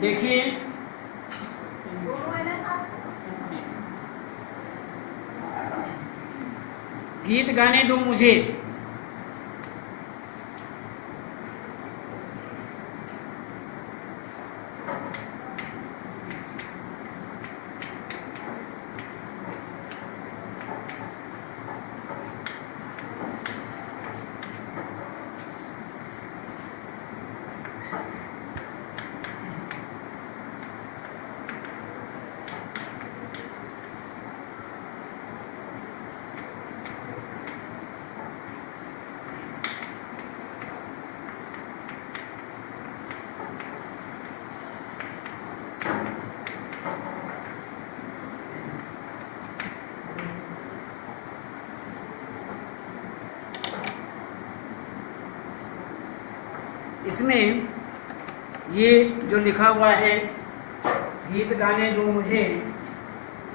देखिए गीत गाने दो मुझे। इसमें ये जो लिखा हुआ है गीत गाने दो मुझे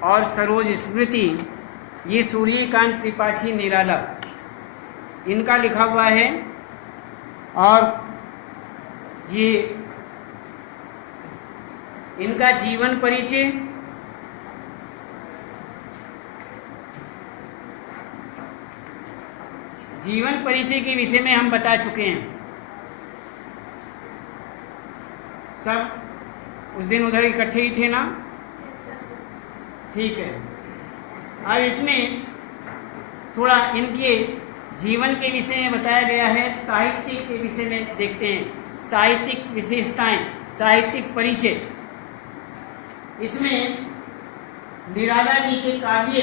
और सरोज स्मृति, ये सूर्यकांत त्रिपाठी निराला इनका लिखा हुआ है। और ये इनका जीवन परिचय, जीवन परिचय के विषय में हम बता चुके हैं सब। उस दिन उधर इकट्ठे ही थे ना? ठीक है। अब इसमें थोड़ा इनके जीवन के विषय में बताया गया है। साहित्य के विषय में देखते हैं, साहित्यिक विशेषताएं, साहित्यिक परिचय। इसमें निराला जी के काव्य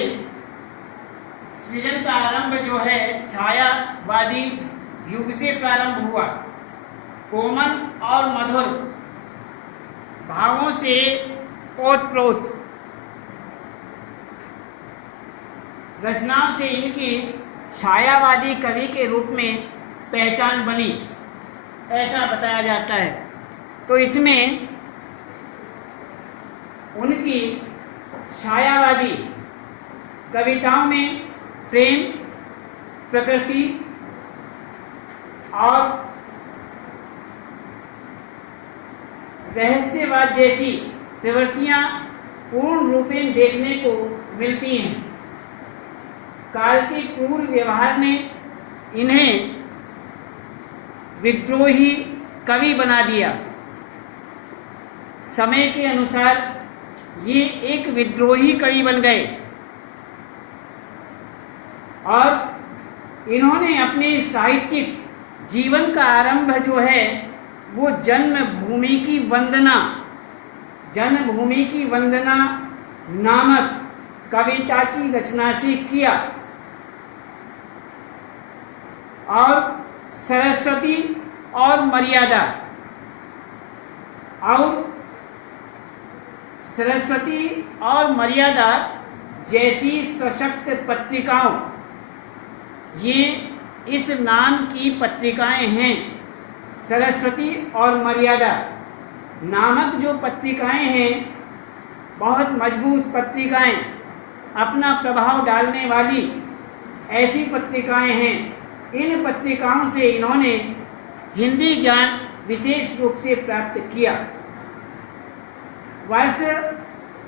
सृजन का आरंभ जो है छायावादी युग से प्रारंभ हुआ। कोमल और मधुर भावों से ओतप्रोत रचनाओं से इनकी छायावादी कवि के रूप में पहचान बनी, ऐसा बताया जाता है। तो इसमें उनकी छायावादी कविताओं में प्रेम, प्रकृति और रहस्यवाद जैसी प्रवृत्तियां पूर्ण रूपेण देखने को मिलती हैं। काल के क्रूर व्यवहार ने इन्हें विद्रोही कवि बना दिया। समय के अनुसार ये एक विद्रोही कवि बन गए और इन्होंने अपने साहित्यिक जीवन का आरंभ जो है वो जन्मभूमि की वंदना नामक कविता की रचना से किया। और सरस्वती और मर्यादा जैसी सशक्त पत्रिकाओं, ये इस नाम की पत्रिकाएं हैं। सरस्वती और मर्यादा नामक जो पत्रिकाएं हैं, बहुत मजबूत पत्रिकाएं, अपना प्रभाव डालने वाली ऐसी पत्रिकाएं हैं। इन पत्रिकाओं से इन्होंने हिंदी ज्ञान विशेष रूप से प्राप्त किया। वर्ष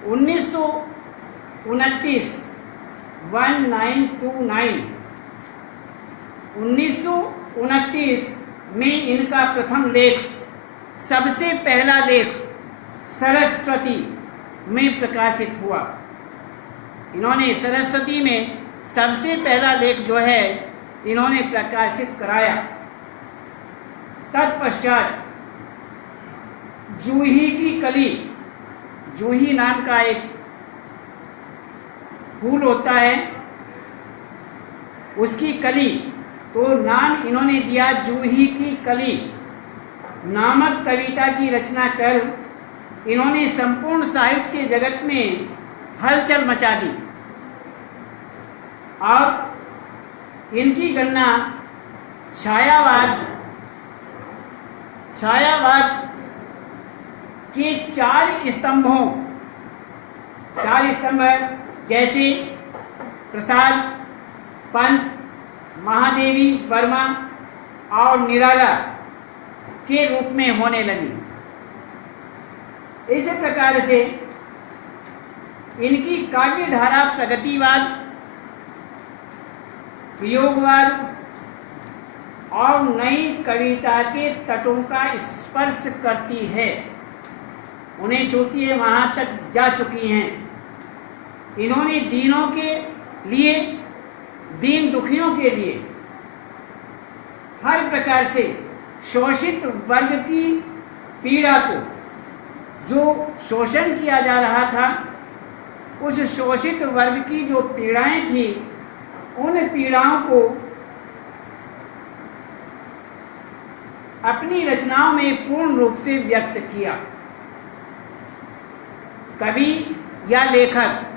1929 में इनका प्रथम लेख, सबसे पहला लेख सरस्वती में प्रकाशित हुआ। इन्होंने सरस्वती में सबसे पहला लेख जो है इन्होंने प्रकाशित कराया। तत्पश्चात जूही की कली, जूही नाम का एक फूल होता है, उसकी कली, तो नाम इन्होंने दिया जूही की कली नामक कविता की रचना कर इन्होंने संपूर्ण साहित्य जगत में हलचल मचा दी। और इनकी गणना छायावाद के चार स्तंभ जैसे प्रसाद, पंत, महादेवी वर्मा और निराला के रूप में होने लगी। इस प्रकार से इनकी काव्य धारा प्रगतिवाद, प्रयोगवाद और नई कविता के तटों का स्पर्श करती है, उन्हें छूती है, वहां तक जा चुकी हैं। इन्होंने दीनों के लिए, दीन दुखियों के लिए, हर प्रकार से शोषित वर्ग की पीड़ा को, जो शोषण किया जा रहा था, उस शोषित वर्ग की जो पीड़ाएं थी, उन पीड़ाओं को अपनी रचनाओं में पूर्ण रूप से व्यक्त किया। कवि या लेखक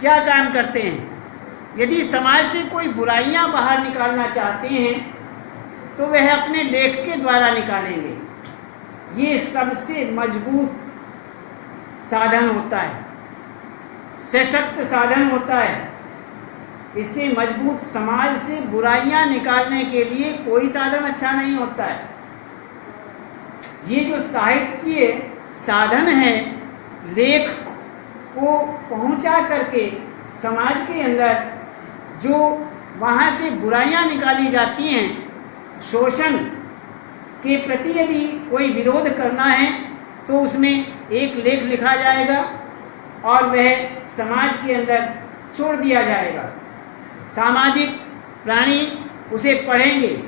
क्या काम करते हैं? यदि समाज से कोई बुराइयां बाहर निकालना चाहते हैं तो वह अपने लेख के द्वारा निकालेंगे। ये सबसे मजबूत साधन होता है, सशक्त साधन होता है। इससे मजबूत समाज से बुराइयां निकालने के लिए कोई साधन अच्छा नहीं होता है। ये जो साहित्य साधन है, लेख को पहुंचा करके समाज के अंदर जो वहाँ से बुराइयां निकाली जाती हैं, शोषण के प्रति यदि कोई विरोध करना है तो उसमें एक लेख लिखा जाएगा और वह समाज के अंदर छोड़ दिया जाएगा। सामाजिक प्राणी उसे पढ़ेंगे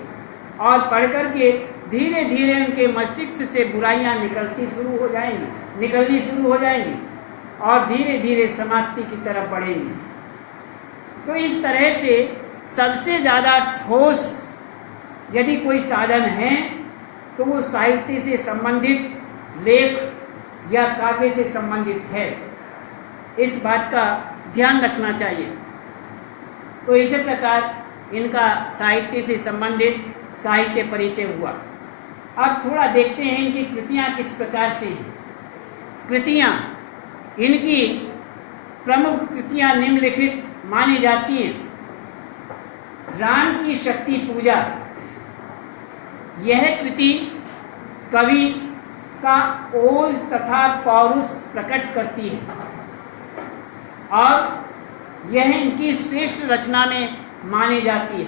और पढ़ कर के धीरे धीरे उनके मस्तिष्क से बुराइयां निकलनी शुरू हो जाएंगी और धीरे धीरे समाप्ति की तरफ बढ़ेंगी। तो इस तरह से सबसे ज़्यादा ठोस यदि कोई साधन है तो वो साहित्य से संबंधित, लेख या काव्य से संबंधित है। इस बात का ध्यान रखना चाहिए। तो इसी प्रकार इनका साहित्य से संबंधित साहित्य परिचय हुआ। अब थोड़ा देखते हैं इनकी कृतियाँ किस प्रकार से हैं। कृतियाँ, इनकी प्रमुख कृतियाँ निम्नलिखित मानी जाती हैं। राम की शक्ति पूजा, यह कृति कवि का ओज तथा पौरुष प्रकट करती है और यह इनकी श्रेष्ठ रचना में मानी जाती है।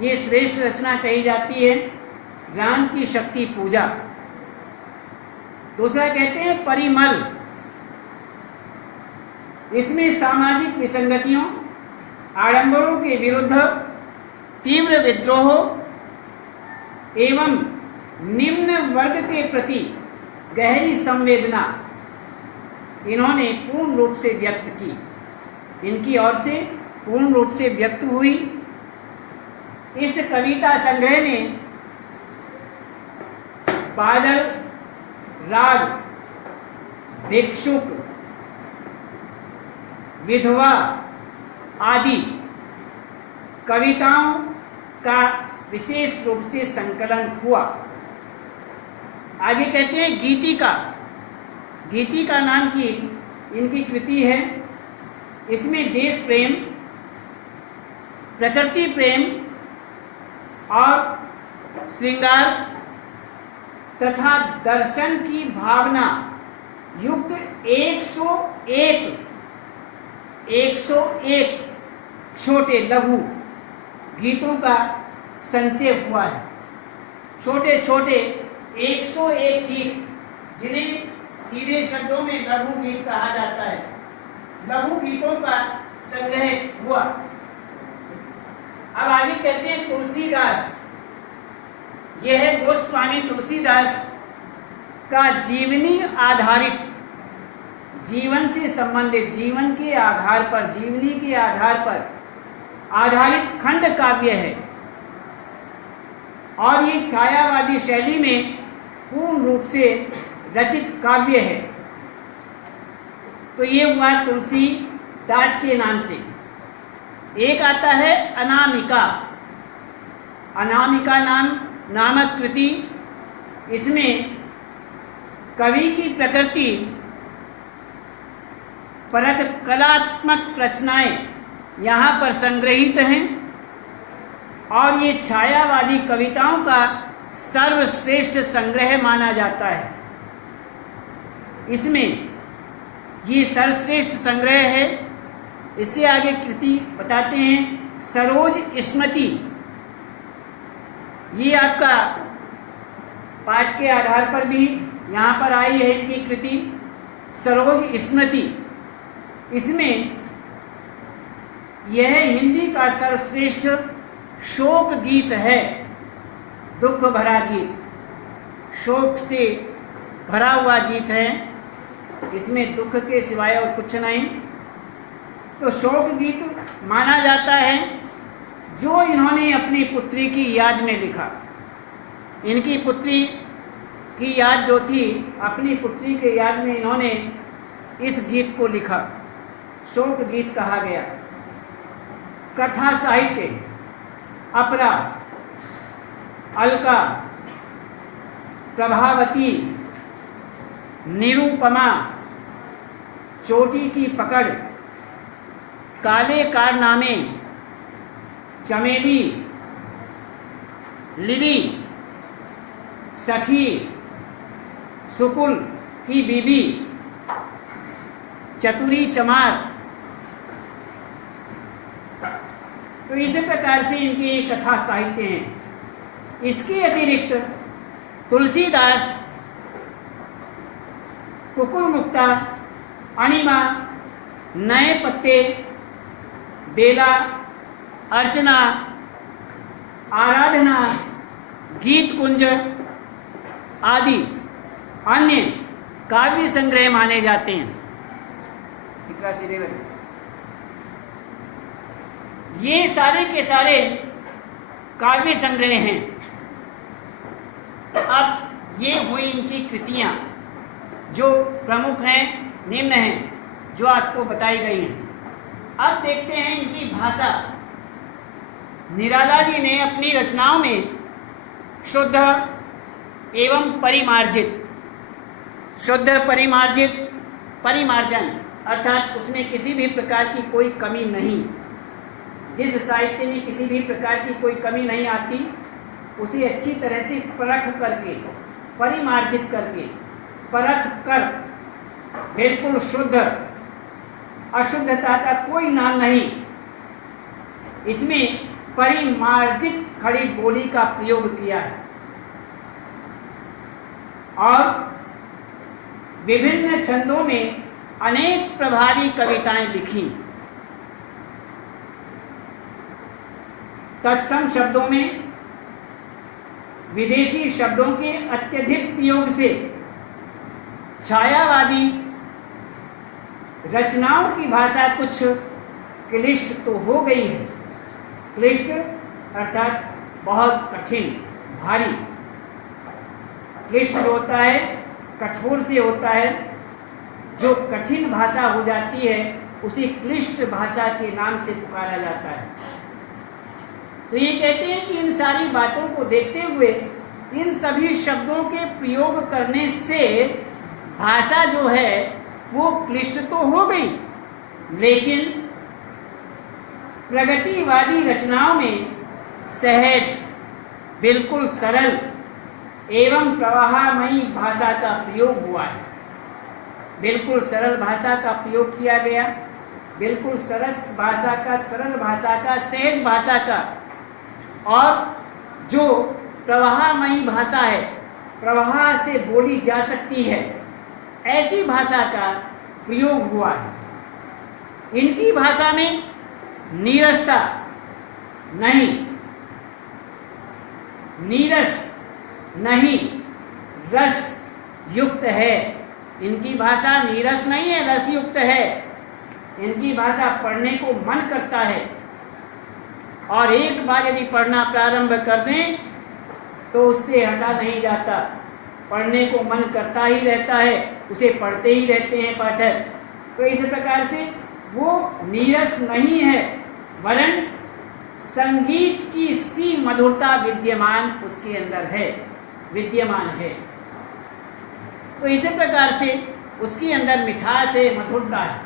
ये श्रेष्ठ रचना कही जाती है राम की शक्ति पूजा। दूसरा कहते हैं परिमल, इसमें सामाजिक विसंगतियों, आडंबरों के विरुद्ध तीव्र विद्रोह एवं निम्न वर्ग के प्रति गहरी संवेदना इन्होंने पूर्ण रूप से व्यक्त की, इनकी ओर से पूर्ण रूप से व्यक्त हुई। इस कविता संग्रह में बादल, राग, भिक्षुक, विधवा आदि कविताओं का विशेष रूप से संकलन हुआ। आगे कहते हैं गीतिका। गीतिका नाम की इनकी कृति है। इसमें देश प्रेम, प्रकृति प्रेम और श्रृंगार तथा दर्शन की भावना युक्त 101 छोटे लघु गीतों का संचय हुआ है। छोटे छोटे 101 गीत, जिन्हें सीधे शब्दों में लघु गीत कहा जाता है, लघु गीतों का संग्रह हुआ। अब आगे कहते हैं तुलसीदास। यह है गोस्वामी तुलसीदास का जीवनी आधारित, जीवन से संबंधित, जीवन के आधार पर, जीवनी के आधार पर आधारित खंड काव्य है और ये छायावादी शैली में पूर्ण रूप से रचित काव्य है। तो ये हुआ तुलसीदास के नाम से। एक आता है अनामिका। अनामिका नामक कृति, इसमें कवि की प्रकृति परक कलात्मक रचनाएं यहाँ पर संग्रहित हैं और ये छायावादी कविताओं का सर्वश्रेष्ठ संग्रह माना जाता है। इसमें ये सर्वश्रेष्ठ संग्रह है। इससे आगे कृति बताते हैं सरोज स्मृति। ये आपका पाठ के आधार पर भी यहाँ पर आई है इनकी कृति सरोज स्मृति। इसमें यह हिंदी का सर्वश्रेष्ठ शोक गीत है, दुख भरा गीत, शोक से भरा हुआ गीत है। इसमें दुख के सिवाय और कुछ नहीं। तो शोक गीत माना जाता है जो इन्होंने अपनी पुत्री की याद में लिखा। इनकी पुत्री की याद जो थी, अपनी पुत्री के याद में इन्होंने इस गीत को लिखा, शोक गीत कहा गया। कथा साहित्य अपरा, अलका, प्रभावती, निरूपमा, चोटी की पकड़, काले कारनामे, चमेली, लिली, सखी, सुकुल की बीबी, चतुरी चमार। तो इसी प्रकार से इनके कथा साहित्य हैं। इसके अतिरिक्त तुलसीदास, कुकुरमुक्ता, अणिमा, नए पत्ते, बेला, अर्चना, आराधना, गीत कुंज आदि अन्य काव्य संग्रह माने जाते हैं। ये सारे के सारे काव्य संग्रह हैं। अब ये हुई इनकी कृतियां जो प्रमुख हैं, निम्न हैं, जो आपको बताई गई हैं। अब देखते हैं इनकी भाषा। निराला जी ने अपनी रचनाओं में शुद्ध एवं परिमार्जित, शुद्ध परिमार्जित, परिमार्जन अर्थात उसमें किसी भी प्रकार की कोई कमी नहीं। जिस साहित्य में किसी भी प्रकार की कोई कमी नहीं आती, उसे अच्छी तरह से परख करके, परिमार्जित करके, परख कर बिल्कुल शुद्ध, अशुद्धता का कोई नाम नहीं। इसमें परिमार्जित खड़ी बोली का प्रयोग किया है और विभिन्न छंदों में अनेक प्रभावी कविताएं लिखी। तत्सम शब्दों में विदेशी शब्दों के अत्यधिक प्रयोग से छायावादी रचनाओं की भाषा कुछ क्लिष्ट तो हो गई है। क्लिष्ट अर्थात बहुत कठिन, भारी। क्लिष्ट होता है, कठोर से होता है। जो कठिन भाषा हो जाती है उसी क्लिष्ट भाषा के नाम से पुकारा जाता है। तो ये कहते हैं कि इन सारी बातों को देखते हुए इन सभी शब्दों के प्रयोग करने से भाषा जो है वो क्लिष्ट तो हो गई, लेकिन प्रगतिवादी रचनाओं में सहज, बिल्कुल सरल एवं प्रवाहमयी भाषा का प्रयोग हुआ है। बिल्कुल सरल भाषा का प्रयोग किया गया, बिल्कुल सरस भाषा का, सरल भाषा का, सहज भाषा का। और जो प्रवाहमयी भाषा है, प्रवाह से बोली जा सकती है, ऐसी भाषा का प्रयोग हुआ है। इनकी भाषा में नीरसता नहीं, नीरस नहीं, रस युक्त है। इनकी भाषा नीरस नहीं है, रस युक्त है। इनकी भाषा पढ़ने को मन करता है और एक बार यदि पढ़ना प्रारंभ कर दें तो उससे हटा नहीं जाता, पढ़ने को मन करता ही रहता है, उसे पढ़ते ही रहते हैं पाठक। तो इस प्रकार से वो नीरस नहीं है, वरन संगीत की सी मधुरता विद्यमान उसके अंदर है, विद्यमान है। तो इसी प्रकार से उसके अंदर मिठास है, मधुरता है।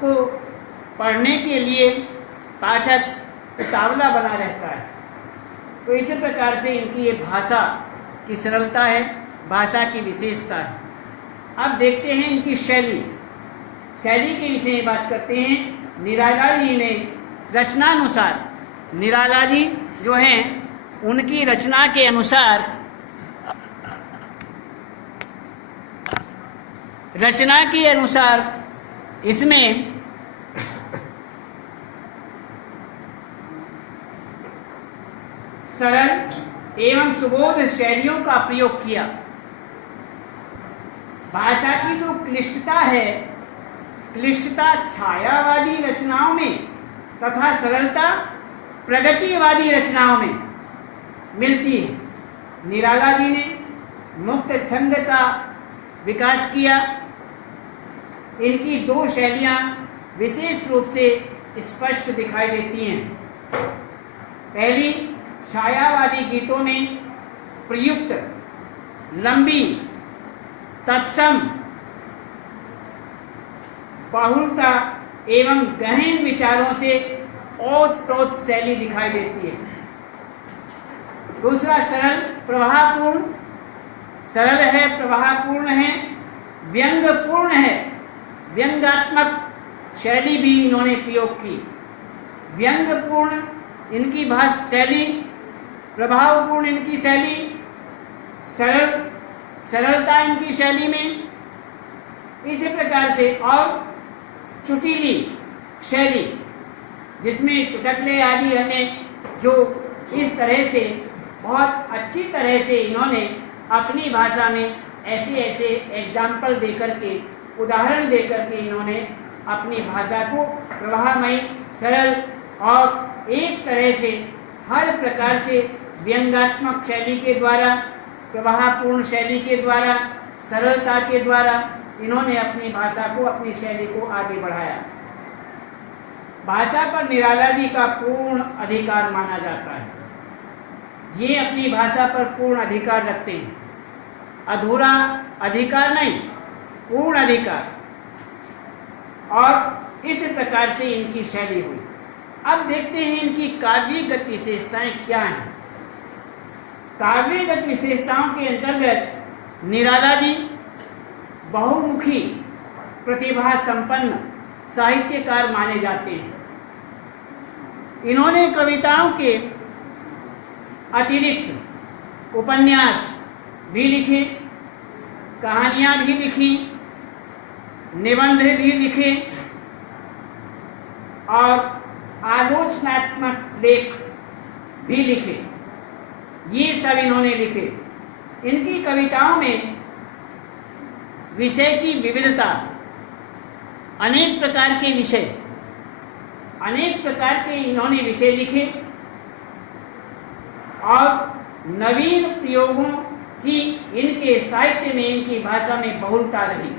को पढ़ने के लिए पाठक उतावला बना रहता है। तो इसी प्रकार से इनकी ये भाषा की सरलता है, भाषा की विशेषता है। अब देखते हैं इनकी शैली के विषय में बात करते हैं। निराला जी ने रचनानुसार, निराला जी जो हैं उनकी रचना के अनुसार, इसमें सरल एवं सुबोध शैलियों का प्रयोग किया। भाषा की जो क्लिष्टता है, क्लिष्टता छायावादी रचनाओं में तथा सरलता प्रगतिवादी रचनाओं में मिलती है। निराला जी ने मुक्त छंद का विकास किया। इनकी दो शैलियां विशेष रूप से स्पष्ट दिखाई देती हैं। पहली, छायावादी गीतों में प्रयुक्त लंबी तत्सम बहुलता एवं गहन विचारों से ओतप्रोत शैली दिखाई देती है। दूसरा, सरल है, प्रवाहपूर्ण है, व्यंग्यपूर्ण है, व्यंग्यात्मक शैली भी इन्होंने प्रयोग की। व्यंग्यपूर्ण इनकी भाषा शैली, प्रभावपूर्ण इनकी शैली, सरलता इनकी शैली में, इसी प्रकार से, और चुटीली शैली जिसमें चुटकुले आदि अन्य, जो इस तरह से बहुत अच्छी तरह से इन्होंने अपनी भाषा में ऐसे एग्जाम्पल देकर के, उदाहरण देकर के इन्होंने अपनी भाषा को प्रवाहमयी, सरल और एक तरह से हर प्रकार से व्यंग्यात्मक शैली के द्वारा, प्रवाहपूर्ण शैली के द्वारा, सरलता के द्वारा इन्होंने अपनी भाषा को, अपनी शैली को आगे बढ़ाया। भाषा पर निराला जी का पूर्ण अधिकार माना जाता है। ये अपनी भाषा पर पूर्ण अधिकार रखते हैं, अधूरा अधिकार नहीं, पूर्ण अधिकार। और इस प्रकार से इनकी शैली हुई। अब देखते हैं इनकी काव्यगत विशेषताएं क्या हैं। काव्यगत विशेषताओं के अंतर्गत निराला जी बहुमुखी, प्रतिभा संपन्न साहित्यकार माने जाते हैं। इन्होंने कविताओं के अतिरिक्त उपन्यास भी लिखे, कहानियां भी लिखी, निबंध भी लिखे और आलोचनात्मक लेख भी लिखे। ये सब इन्होंने लिखे। इनकी कविताओं में विषय की विविधता, अनेक प्रकार के विषय, अनेक प्रकार के इन्होंने विषय लिखे और नवीन प्रयोगों की इनके साहित्य में, इनकी भाषा में बहुलता रही,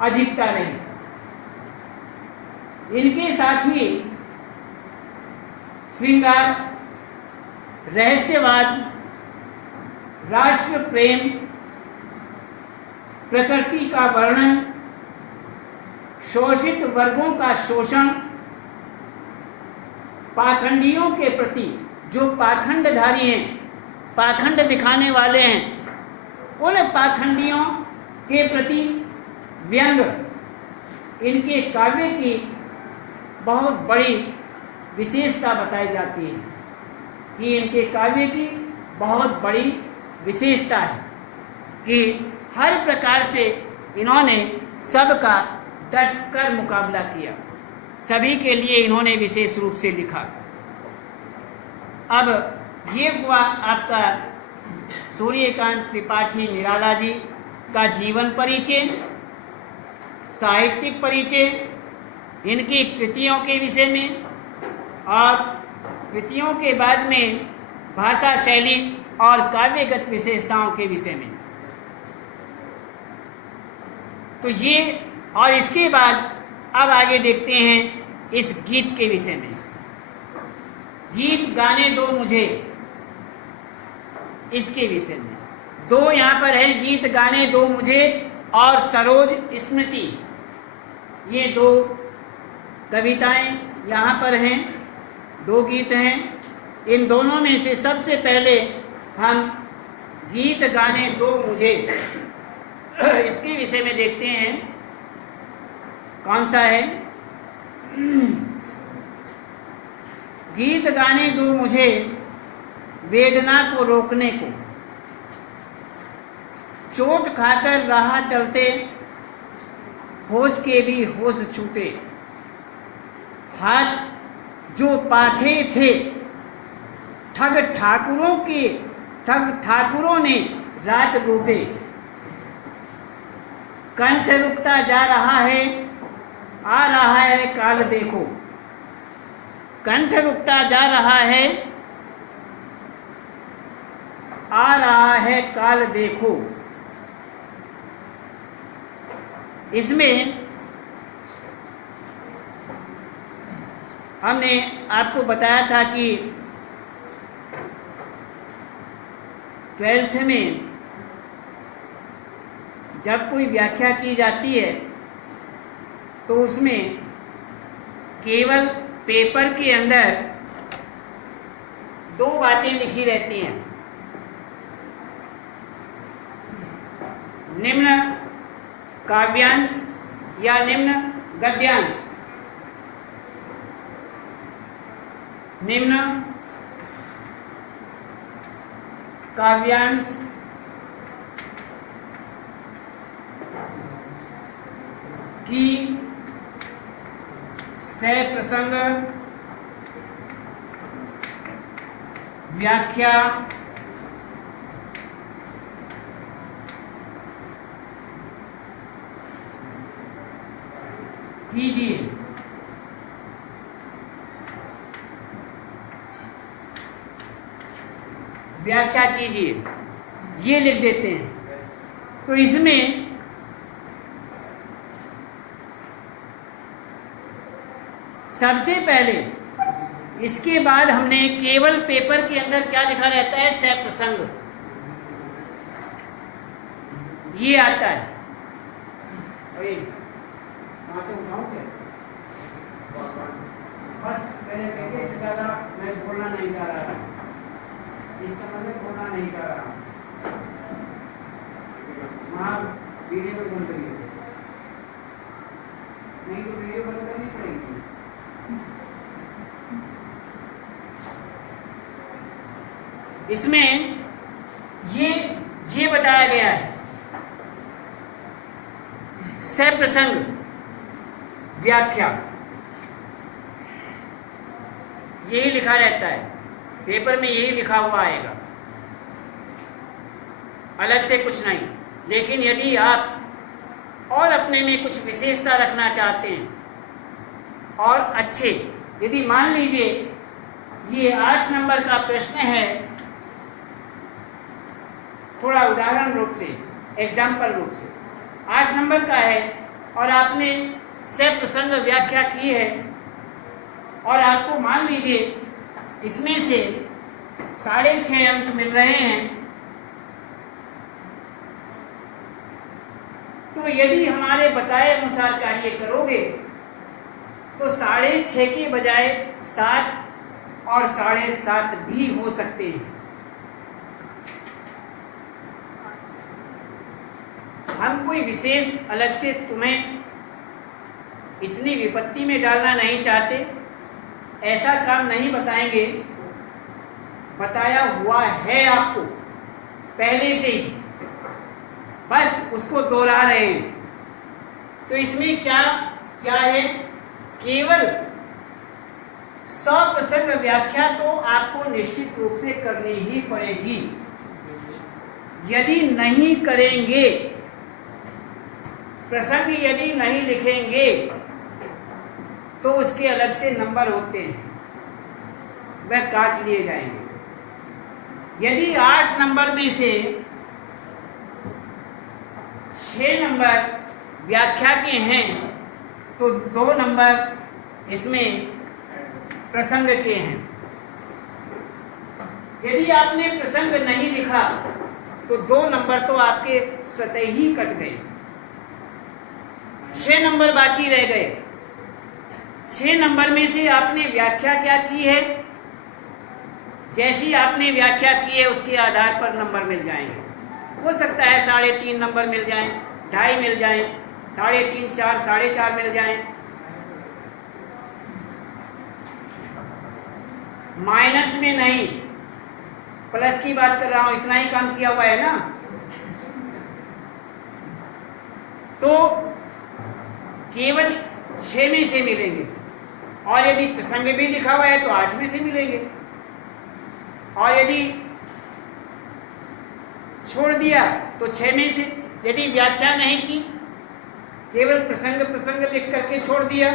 अधिकता रही। इनके साथ ही श्रृंगार, रहस्यवाद, राष्ट्र प्रेम, प्रकृति का वर्णन, शोषित वर्गों का शोषण, पाखंडियों के प्रति, जो पाखंडधारी हैं, पाखंड दिखाने वाले हैं, उन पाखंडियों के प्रति व्यंग इनके काव्य की बहुत बड़ी विशेषता बताई जाती है कि इनके काव्य की बहुत बड़ी विशेषता है कि हर प्रकार से इन्होंने सबका डट कर मुकाबला किया, सभी के लिए इन्होंने विशेष रूप से लिखा। अब ये हुआ आपका सूर्यकांत त्रिपाठी निराला जी का जीवन परिचय, साहित्यिक परिचय, इनकी कृतियों के विषय में, और कृतियों के बाद में भाषा शैली और काव्यगत विशेषताओं के विषय में। तो ये, और इसके बाद अब आगे देखते हैं इस गीत के विषय में। गीत गाने दो मुझे, इसके विषय में दो यहाँ पर है, गीत गाने दो मुझे और सरोज स्मृति, ये दो कविताएं यहाँ पर हैं, दो गीत हैं। इन दोनों में से सबसे पहले हम गीत गाने दो मुझे इसके विषय में देखते हैं कौन सा है। गीत गाने दो मुझे वेदना को रोकने को, चोट खाकर राह चलते होश के भी होश छूटे, हाथ जो पाथे थे ठग ठाकुरों ने रात लूटे, कंठ रुकता जा रहा है आ रहा है काल देखो, कंठ रुकता जा रहा है आ रहा है काल देखो। इसमें हमने आपको बताया था कि 12th में जब कोई व्याख्या की जाती है तो उसमें केवल पेपर के अंदर दो बातें लिखी रहती हैं, निम्न काव्यांश या निम्न गद्यांश। निम्न काव्यांश की सप्रसंग व्याख्या कीजिए। व्याख्या कीजिए ये लिख देते हैं। तो इसमें सबसे पहले इसके बाद हमने केवल पेपर के अंदर क्या लिखा रहता है, सप्रसंग, ये आता है। कहां से उठाऊं क्या? बस मैंने कहा इससे ज्यादा मैं बोलना नहीं चाह रहा, इस समय में बोलना नहीं चाह रहा। वहाँ वीडियो बंद करिए, नहीं तो वीडियो बंद करनी पड़ेगी। इसमें ये बताया गया है, सप्रसंग व्याख्या, यही लिखा रहता है पेपर में, यही लिखा हुआ आएगा, अलग से कुछ नहीं। लेकिन यदि आप और अपने में कुछ विशेषता रखना चाहते हैं और अच्छे, यदि मान लीजिए ये 8 नंबर का प्रश्न है, थोड़ा उदाहरण रूप से, एग्जाम्पल रूप से 8 नंबर का है और आपने सप्रसंग व्याख्या की है और आपको मान लीजिए इसमें से 6.5 अंक मिल रहे हैं, तो यदि हमारे बताए अनुसार कार्य करोगे तो 6.5 के बजाय 7 और 7.5 भी हो सकते हैं। हम कोई विशेष अलग से तुम्हें इतनी विपत्ति में डालना नहीं चाहते, ऐसा काम नहीं बताएंगे, बताया हुआ है आपको पहले से ही, बस उसको दोहरा रहे हैं। तो इसमें क्या क्या है, केवल सप्रसंग व्याख्या तो आपको निश्चित रूप से करनी ही पड़ेगी। यदि नहीं करेंगे, प्रसंग यदि नहीं लिखेंगे तो उसके अलग से नंबर होते हैं, वह काट लिए जाएंगे। यदि 8 नंबर में से 6 नंबर व्याख्या के हैं तो 2 नंबर इसमें प्रसंग के हैं। यदि आपने प्रसंग नहीं लिखा तो 2 नंबर तो आपके स्वतः ही कट गए, 6 नंबर बाकी रह गए। 6 नंबर में से आपने व्याख्या क्या की है, जैसी आपने व्याख्या की है उसके आधार पर नंबर मिल जाएंगे। हो सकता है 3.5 नंबर मिल जाएं, 2.5 मिल जाएं, 3.5, 4, 4.5 मिल जाएं। माइनस में नहीं, प्लस की बात कर रहा हूं, इतना ही काम किया हुआ है ना। तो केवल 6 में से मिलेंगे, और यदि प्रसंग भी लिखा हुआ है तो 8 में से मिलेंगे, और यदि छोड़ दिया तो 6 में से। यदि व्याख्या नहीं की, केवल प्रसंग लिख करके छोड़ दिया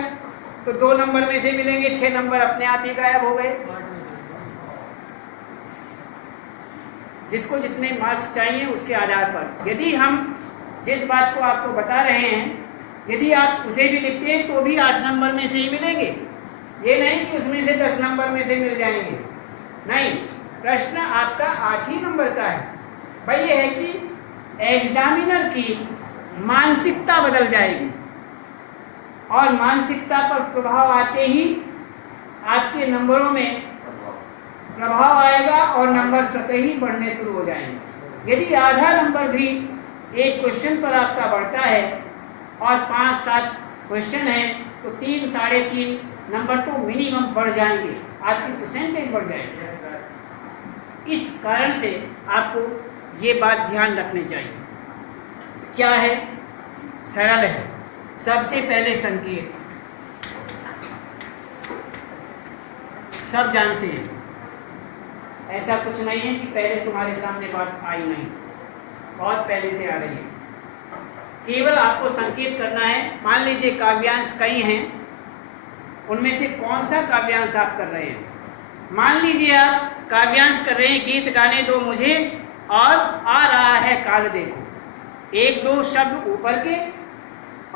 तो 2 नंबर में से मिलेंगे, 6 नंबर अपने आप ही गायब हो गए। जिसको जितने मार्क्स चाहिए उसके आधार पर, यदि हम जिस बात को आपको बता रहे हैं, यदि आप उसे भी लिखते हैं तो भी 8 नंबर में से ही मिलेंगे। ये नहीं कि उसमें से 10 नंबर में से मिल जाएंगे, नहीं, प्रश्न आपका 8 ही नंबर का है। भाई ये है कि एग्जामिनर की मानसिकता बदल जाएगी, और मानसिकता पर प्रभाव आते ही आपके नंबरों में प्रभाव आएगा और नंबर स्वतः ही बढ़ने शुरू हो जाएंगे। यदि आधा नंबर भी एक क्वेश्चन पर आपका बढ़ता है और 5-7 क्वेश्चन है तो 3, 3.5 नंबर तो मिनिमम बढ़ जाएंगे, आपकी परसेंटेज बढ़ जाएगी। इस कारण से आपको ये बात ध्यान रखनी चाहिए। क्या है? सरल है। सबसे पहले संकेत, सब जानते हैं, ऐसा कुछ नहीं है कि पहले तुम्हारे सामने बात आई नहीं, बहुत पहले से आ रही है। केवल आपको संकेत करना है। मान लीजिए काव्यांश कई हैं, उनमें से कौन सा काव्यांश आप कर रहे हैं। मान लीजिए आप काव्यांश कर रहे हैं, गीत गाने दो मुझे और आ रहा है काल देखो, 1-2 शब्द ऊपर के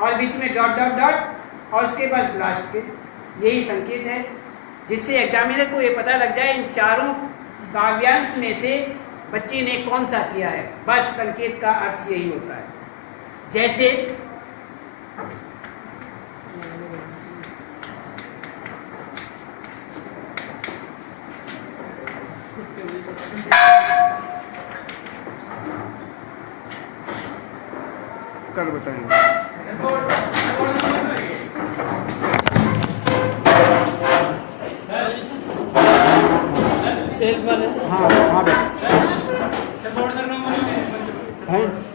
और बीच में डॉट डॉट डॉट और उसके बाद लास्ट के, यही संकेत है, जिससे एग्जामिनर को ये पता लग जाए इन चारों काव्यांश में से बच्चे ने कौन सा किया है। बस संकेत का अर्थ यही होता है। जैसे कल बताएंगे। हाँ हाँ है।